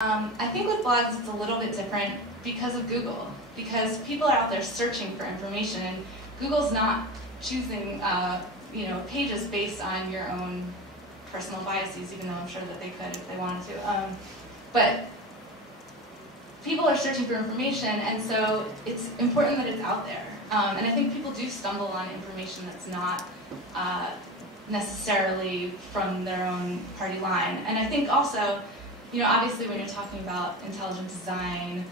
I think with blogs it's a little bit different because of Google. Because people are out there searching for information, and Google's not choosing pages based on your own personal biases, even though I'm sure that they could if they wanted to. But people are searching for information, and so it's important that it's out there. And I think people do stumble on information that's not necessarily from their own party line. And I think also, obviously when you're talking about intelligent design,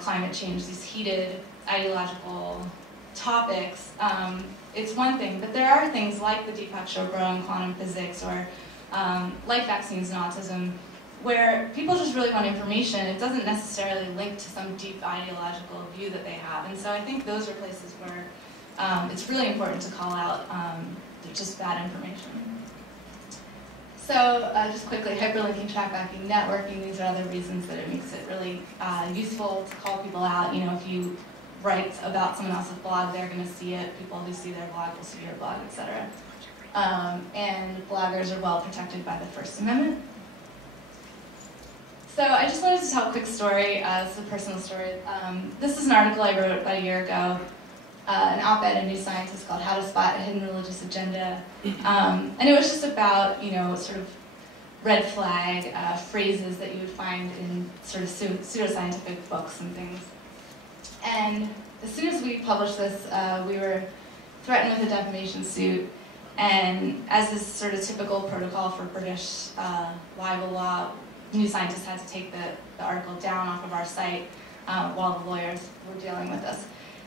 climate change, these heated ideological topics, it's one thing, but there are things like the Deepak Chopra and quantum physics, or like vaccines and autism, where people just really want information. It doesn't necessarily link to some deep ideological view that they have. And so I think those are places where it's really important to call out just bad information. So just quickly, hyperlinking, trackbacking, networking, these are other reasons that it makes it really useful to call people out. If you write about someone else's blog, they're going to see it. People who see their blog will see your blog, etc. And bloggers are well protected by the First Amendment. So I just wanted to tell a quick story. It's a personal story. This is an article I wrote about a year ago, an op-ed in New Scientist called "How to Spot a Hidden Religious Agenda," and it was just about sort of red flag phrases that you would find in sort of pseudoscientific books and things. And as soon as we published this, we were threatened with a defamation suit. And as is sort of typical protocol for British libel law, New Scientist had to take the article down off of our site while the lawyers were dealing with us.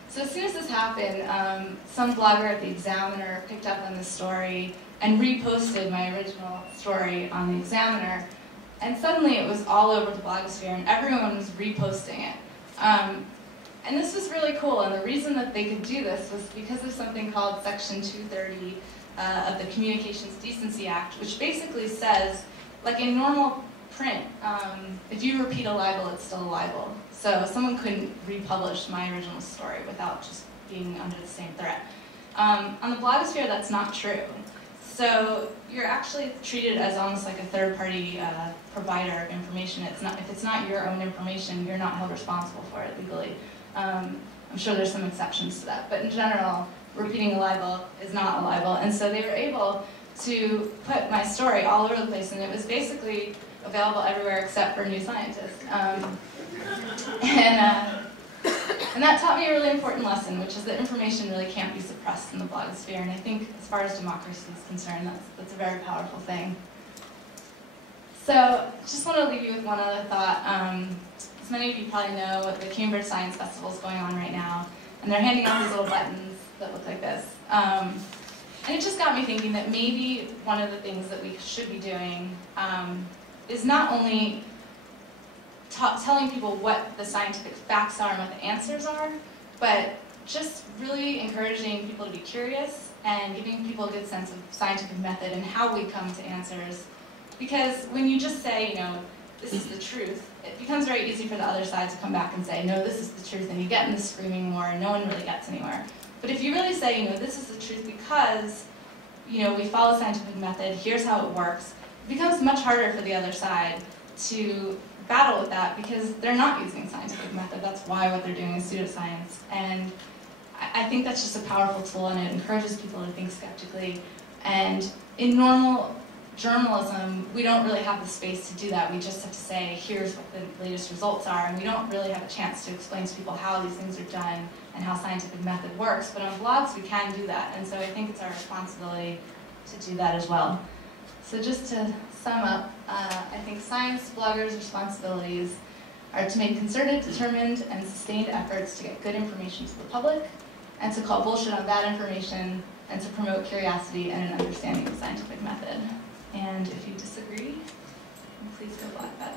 So as soon as this happened, some blogger at the Examiner picked up on this story and reposted my original story on the Examiner. And suddenly it was all over the blogosphere, and everyone was reposting it. And this was really cool, and the reason that they could do this was because of something called Section 230 of the Communications Decency Act, which basically says, like in normal print, if you repeat a libel, it's still a libel. So someone couldn't republish my original story without just being under the same threat. On the blogosphere, that's not true. So you're actually treated as almost like a third-party provider of information. If it's not your own information, you're not held responsible for it legally. I'm sure there's some exceptions to that, but in general, repeating a libel is not a libel. And so they were able to put my story all over the place, and it was basically available everywhere except for New Scientist. And that taught me a really important lesson, which is that information really can't be suppressed in the blogosphere. And I think as far as democracy is concerned, that's a very powerful thing. So just want to leave you with one other thought. As many of you probably know, the Cambridge Science Festival is going on right now, and they're handing out these little buttons that look like this. And it just got me thinking that maybe one of the things that we should be doing is not only telling people what the scientific facts are and what the answers are, but just really encouraging people to be curious and giving people a good sense of scientific method and how we come to answers. Because when you just say, this is the truth, it becomes very easy for the other side to come back and say, no, this is the truth, and you get in the screaming war, and no one really gets anywhere. But if you really say, this is the truth because, we follow scientific method, here's how it works, it becomes much harder for the other side to battle with that because they're not using scientific method. That's why what they're doing is pseudoscience. And I think that's just a powerful tool, and it encourages people to think skeptically. And in normal journalism, we don't really have the space to do that. We just have to say, here's what the latest results are, and we don't really have a chance to explain to people how these things are done and how scientific method works. But on blogs, we can do that, and so I think it's our responsibility to do that as well. So just to sum up, I think science bloggers' responsibilities are to make concerted, determined, and sustained efforts to get good information to the public, and to call bullshit on bad information, and to promote curiosity and an understanding of scientific method. And if you disagree, please go block that.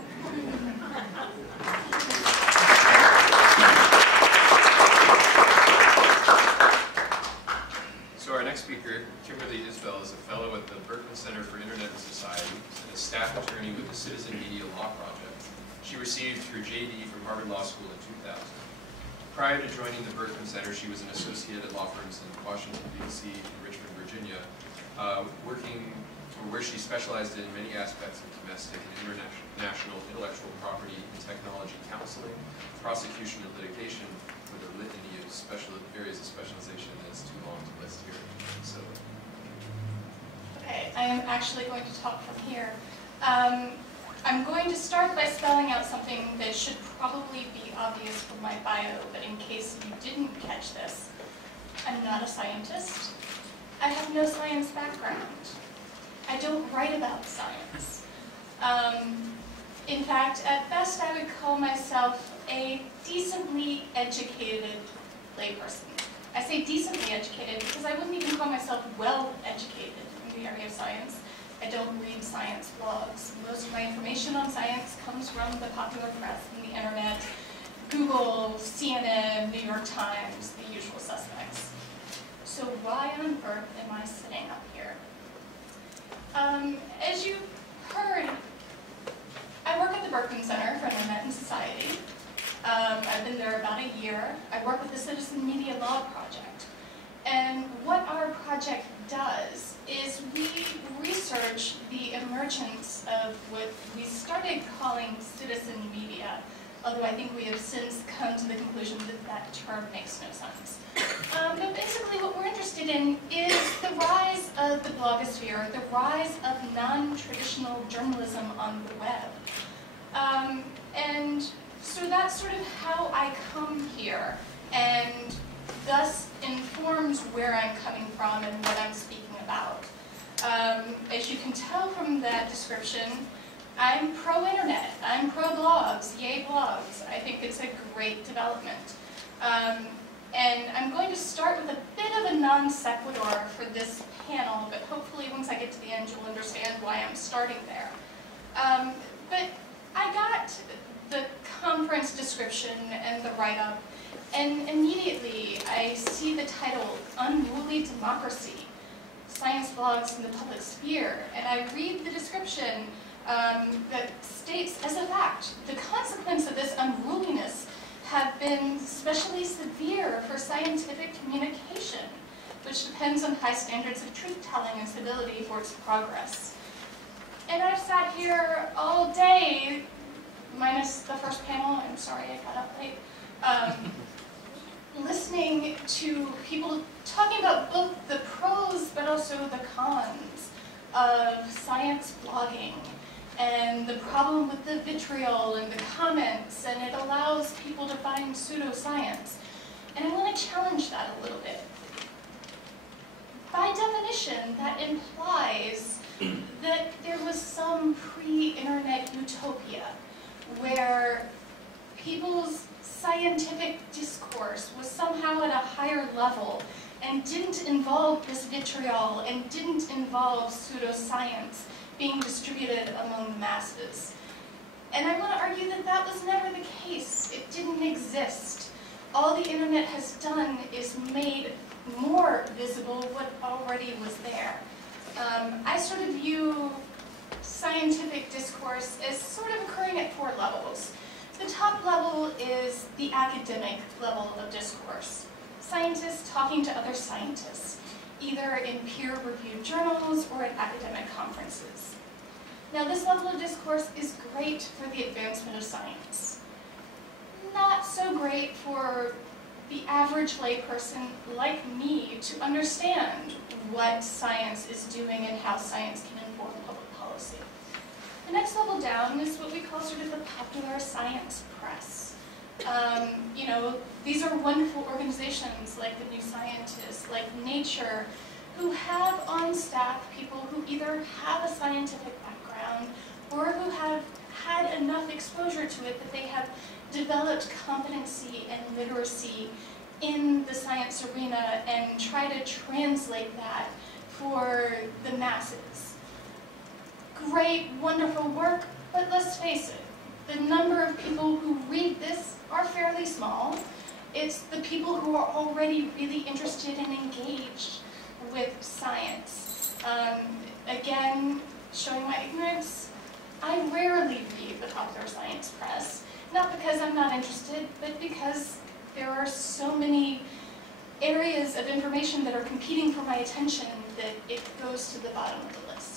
So our next speaker, Kimberley Isbell, is a fellow at the Berkman Center for Internet and Society and a staff attorney with the Citizen Media Law Project. She received her JD from Harvard Law School in 2000. Prior to joining the Berkman Center, she was an associate at law firms in Washington, D.C. and Richmond, Virginia, working where she specialized in many aspects of domestic and international intellectual property and technology counseling, prosecution and litigation, with a litany of areas of specialization that is too long to list here. So, okay, I am actually going to talk from here. I'm going to start by spelling out something that should probably be obvious from my bio, but in case you didn't catch this, I'm not a scientist. I have no science background. I don't write about science. In fact, at best, I would call myself a decently educated layperson. I say decently educated because I wouldn't even call myself well educated in the area of science. I don't read science blogs. Most of my information on science comes from the popular press and the internet, Google, CNN, New York Times, the usual suspects. So why on earth am I sitting up here? As you heard, I work at the Berkman Center for Internet and Society. I've been there about a year. I work with the Citizen Media Law Project. And what our project does is we research the emergence of what we started calling citizen media, although I think we have since come to the conclusion that that term makes no sense. But basically what we're interested in is the rise of the blogosphere, the rise of non-traditional journalism on the web. And so that's sort of how I come here, and thus informs where I'm coming from and what I'm speaking about. As you can tell from that description, I'm pro-internet, I'm pro-blogs, yay blogs. I think it's a great development. And I'm going to start with a bit of a non sequitur for this panel, but hopefully once I get to the end you'll understand why I'm starting there. But I got the conference description and the write-up, and immediately I see the title, Unruly Democracy, Science Blogs in the Public Sphere, and I read the description that states, as a fact, the consequence of this unruliness have been especially severe for scientific communication, which depends on high standards of truth-telling and stability for its progress. And I've sat here all day, minus the first panel, I'm sorry I got up late, listening to people talking about both the pros but also the cons of science blogging, and the problem with the vitriol and the comments, and it allows people to find pseudoscience. And I want to challenge that a little bit. By definition, that implies that there was some pre-internet utopia where people's scientific discourse was somehow at a higher level and didn't involve this vitriol and didn't involve pseudoscience being distributed among the masses. And I want to argue that that was never the case. It didn't exist. All the internet has done is made more visible what already was there. I sort of view scientific discourse as sort of occurring at 4 levels. The top level is the academic level of discourse. Scientists talking to other scientists, either in peer-reviewed journals or at academic conferences. Now, this level of discourse is great for the advancement of science. Not so great for the average layperson like me to understand what science is doing and how science can inform public policy. The next level down is what we call sort of the popular science press. You know, these are wonderful organizations like the New Scientist, like Nature, who have on staff people who either have a scientific background or who have had enough exposure to it that they have developed competency and literacy in the science arena and try to translate that for the masses. Great, wonderful work, but let's face it, the number of people who read this are fairly small. It's the people who are already really interested and engaged with science. Again, showing my ignorance, I rarely read the popular science press, not because I'm not interested, but because there are so many areas of information that are competing for my attention that it goes to the bottom of the list.